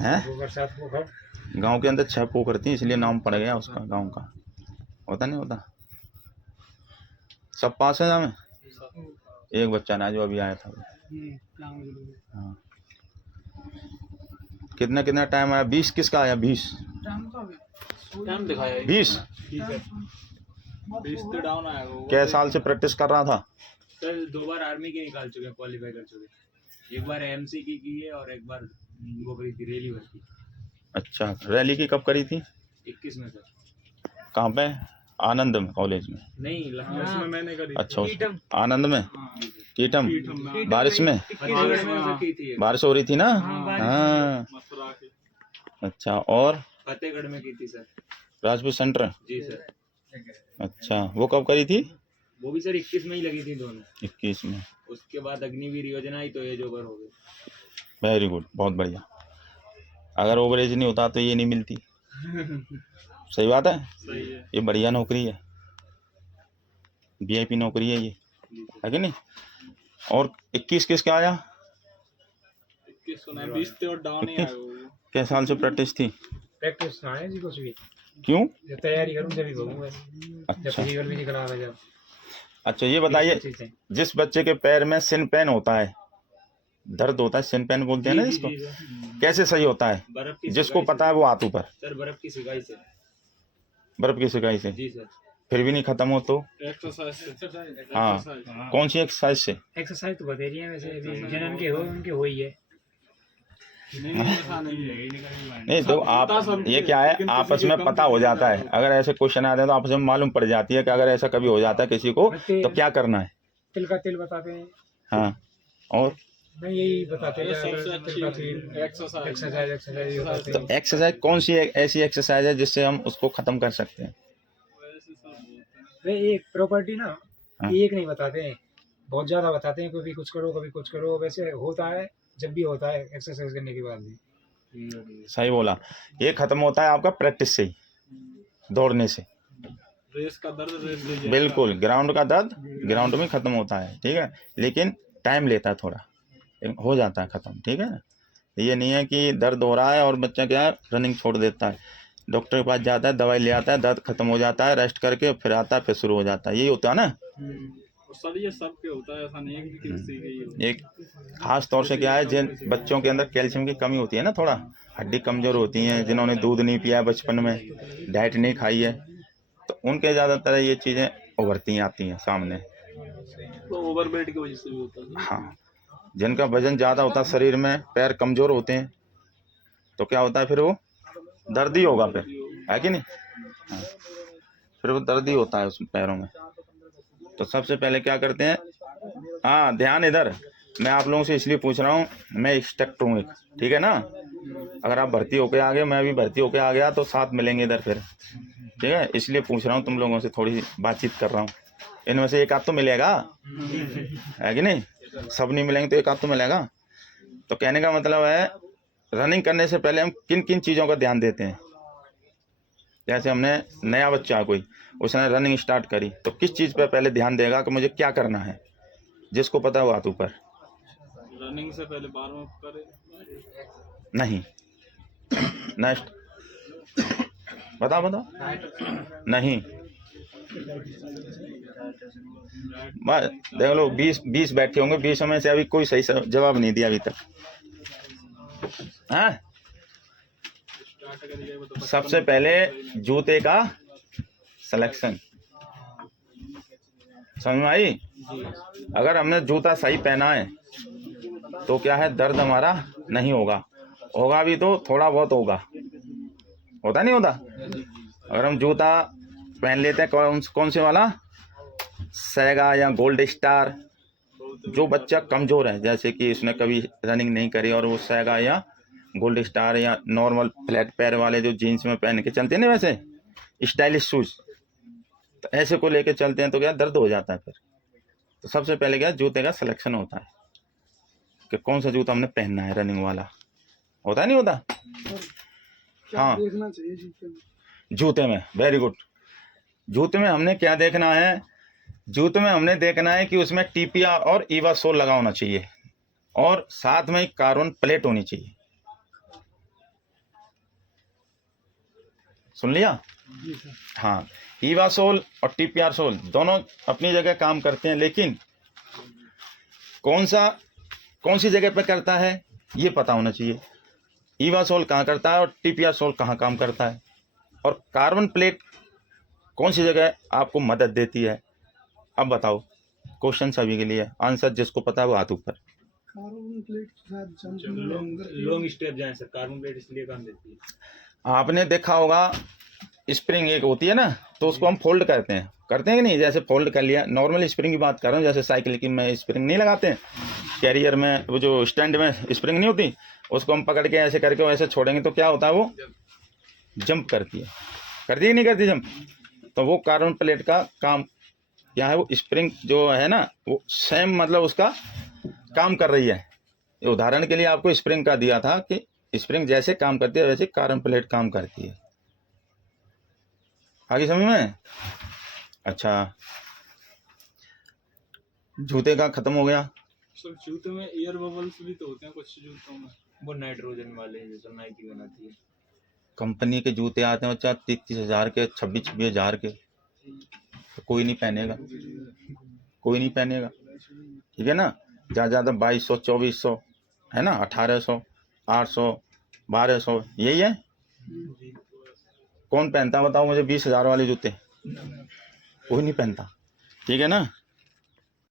हैं। पोखर गांव के अंदर 6 पोखर थी, इसलिए नाम पड़ गया उसका गांव का। होता नहीं होता। सब पास है हमें। एक बच्चा ना जो अभी आया था। हाँ। कितना कितना टाइम आया? 20 किसका आया? 20 टाइम दिखाया 20 तो डाउन आया वो। कै साल से प्रैक्टिस कर रहा था? सर 2 बार आर्मी की निकाल चुके हैं, क्वालिफाई कर चुके हैं। एक बार एमसी की है और एक बार वो करी थी रैली भर्ती। अच्छा, रैली की कब करी थी? 21 में सर। कहाँ पे? आनंद में, कॉलेज में? नहीं, लखनऊ में मैंने करी। अच्छा, आनंद में, कीटम। बारिश में? बारिश हो रही थी ना? हाँ। अच्छा, और फतेहगढ़ में की थी सर। राजपूत सेंटर? जी सर। अच्छा, वो कब करी थी? वो भी सर 21 में ही लगी थी दोनों। 21 में। उसके बाद अग्निवीर योजना आई तो एज ओवर हो गई। वेरी गुड, बहुत बढ़िया। अगर ओवरेज नहीं होता तो ये नहीं मिलती। सही बात है। सही है। ये बढ़िया नौकरी है, वीआईपी नौकरी है ये, है कि नहीं? और 21 किसका आया? 21 को नहीं, 20 तो डाउन ही आया वो। क्या साल से प्रैक्टिस थी? प्रैक्टिस ना है जी कुछ भी। क्यों? जब तैयारी करूं जब ही करूंगा। जब अच्छा। फिजिकल भी निकला है जब। अच्छा, ये बताइए, जिस बच्चे के पैर में सिन पेन होता है, दर्द होता है, सिन पेन बोलते हैं ना इसको, कैसे सही होता है? बर्फ की जिसको पता है वो हाथ ऊपर। सर बर्फ की सिकाई से। बर्फ की सिकाई से? जी सर। फिर भी नहीं खत्म हो तो? एक्सरसाइज से। हाँ। कौन सी एक्सरसाइज से? एक्सरसाइज तो बता रही है वैसे जनन के हो उनके हो ही है। नहीं तो आप, ये क्या है, आपस में पता हो जाता है। अगर ऐसे क्वेश्चन आते हैं तो आपस में मालूम पड़ जाती है कि अगर ऐसा कभी हो जाता है किसी को तो क्या करना है। तिल का तेल बताते हैं। हाँ, और नहीं यही बताते हैं एक्सरसाइज। तो एक्सरसाइज कौन सी ऐसी एक्सरसाइज है जिससे हम उसको खत्म कर सकते हैं? वे एक प्रॉपर्टी ना, हाँ। एक नहीं बताते हैं, बहुत ज्यादा बताते हैं। कभी कुछ करो कभी कुछ करो, वैसे होता है जब भी होता है एक्सरसाइज करने के बाद भी। सही बोला। ये खत्म होता है आपका प्रैक्टिस से ही, दौड़ने से। रेस का दर्द रेस में। बिल्कुल, ग्राउंड का दर्द ग्राउंड में खत्म होता है, ठीक है, लेकिन टाइम लेता है थोड़ा, लेकिन हो जाता है खत्म, ठीक है ना? ये नहीं है कि दर्द हो रहा है और बच्चा क्या है रनिंग छोड़ देता है, डॉक्टर के पास जाता है, दवाई ले आता है, दर्द खत्म हो जाता है, रेस्ट करके फिर आता है, फिर शुरू हो जाता है, यही होता है ना? सर ये सबके होता है, ऐसा नहीं है कि किसी के ही होता है। एक खास तौर से क्या है, जिन बच्चों के अंदर कैल्शियम की कमी होती है ना, थोड़ा हड्डी कमजोर होती है, जिन्होंने दूध नहीं पिया बचपन में, डाइट नहीं खाई है, तो उनके ज़्यादातर ये चीज़ें उभरती आती हैं सामने। तो ओवरवेट की वजह से भी होता है। हाँ, जिनका वजन ज़्यादा होता है शरीर में, पैर कमज़ोर होते हैं, तो क्या होता है फिर वो दर्द ही होगा फिर, है कि नहीं? हाँ, फिर वो दर्द ही होता है उस पैरों में। तो सबसे पहले क्या करते हैं, हाँ ध्यान इधर, मैं आप लोगों से इसलिए पूछ रहा हूँ, मैं इंस्ट्रक्टर हूँ एक, ठीक है ना? अगर आप भर्ती होके आ गए, मैं भी भर्ती होके आ गया, तो साथ मिलेंगे इधर फिर, ठीक है? इसलिए पूछ रहा हूँ तुम लोगों से, थोड़ी बातचीत कर रहा हूँ। इनमें से एक आध तो मिलेगा, है कि नहीं? सब नहीं मिलेंगे तो एक आध तो मिलेगा। तो कहने का मतलब है, रनिंग करने से पहले हम किन किन चीज़ों का ध्यान देते हैं? जैसे हमने नया बच्चा कोई, उसने रनिंग स्टार्ट करी, तो किस चीज़ पर पहले ध्यान देगा कि मुझे क्या करना है? जिसको पता है वो हाथ ऊपर। रनिंग से पहले वार्म अप करे। नहीं, नेक्स्ट बताओ बताओ। नहीं, बस देख लो, 20 बैठे होंगे, 20 में से अभी कोई सही जवाब नहीं दिया अभी तक। हाँ, सबसे पहले जूते का सिलेक्शन, समझ में आई? अगर हमने जूता सही पहना है तो क्या है, दर्द हमारा नहीं होगा, होगा भी तो थोड़ा बहुत होगा, होता नहीं होता? अगर हम जूता पहन लेते हैं कौन से वाला, सेगा या गोल्ड स्टार, जो बच्चा कमज़ोर है, जैसे कि इसने कभी रनिंग नहीं करी, और वो सेगा या गोल्ड स्टार या नॉर्मल फ्लैट पैर वाले जो जीन्स में पहन के चलते हैं ना, वैसे स्टाइलिश शूज़, तो ऐसे को लेके चलते हैं तो क्या दर्द हो जाता है फिर। तो सबसे पहले क्या जूते का सिलेक्शन होता है कि कौन सा जूता हमने पहनना है, रनिंग वाला, होता नहीं होता? हाँ, देखना चाहिए जूते में, वेरी गुड। जूते में हमने क्या देखना है, जूते में हमने देखना है कि उसमें टीपिया और ईवा सोल लगा होना चाहिए, और साथ में कार्बन प्लेट होनी चाहिए, सुन लिया? हाँ, ईवा सोल और टीपीआर सोल दोनों अपनी जगह काम करते हैं, लेकिन कौन सी जगह पे करता है ये पता होना चाहिए। ईवा सोल कहाँ करता है और टीपीआर सोल कहाँ काम करता है, और कार्बन प्लेट कौन सी जगह आपको मदद देती है। अब बताओ, क्वेश्चन सभी के लिए, आंसर जिसको पता है वो हाथ ऊपर। कार्बन प्लेट लॉन्ग स्टेप जाए सर, कार्बन प्लेट इसलिए काम देती है। आपने देखा होगा स्प्रिंग एक होती है ना, तो उसको हम फोल्ड करते हैं कि नहीं, जैसे फोल्ड कर लिया। नॉर्मल स्प्रिंग की बात कर रहा हूँ, जैसे साइकिल की में स्प्रिंग नहीं लगाते हैं, कैरियर में वो जो स्टैंड में स्प्रिंग नहीं होती, उसको हम पकड़ के ऐसे करके ऐसे छोड़ेंगे तो क्या होता है, वो जंप करती है नहीं करती जंप। तो वो कार्बन प्लेट का काम क्या है, वो स्प्रिंग जो है ना वो सेम मतलब उसका काम कर रही है। उदाहरण के लिए आपको स्प्रिंग का दिया था कि स्प्रिंग जैसे काम करती है वैसे कार्बन प्लेट काम करती है। आगे समझ में? अच्छा, जूते का खत्म हो गया। सर जूते में एयर बबल्स भी तो होते हैं कुछ जूतों में। वो नाइट्रोजन वाले हैं जो नाइकी बनाती है। कंपनी के जूते आते हैं बच्चा 30,000 के, 26,000 के, तो कोई नहीं पहनेगा, ठीक है ना। ज़्यादा 2200 2400 है ना, 1800 800 1200 यही है। कौन पहनता बताओ मुझे 20,000 वाले जूते? कोई नहीं पहनता, ठीक है ना।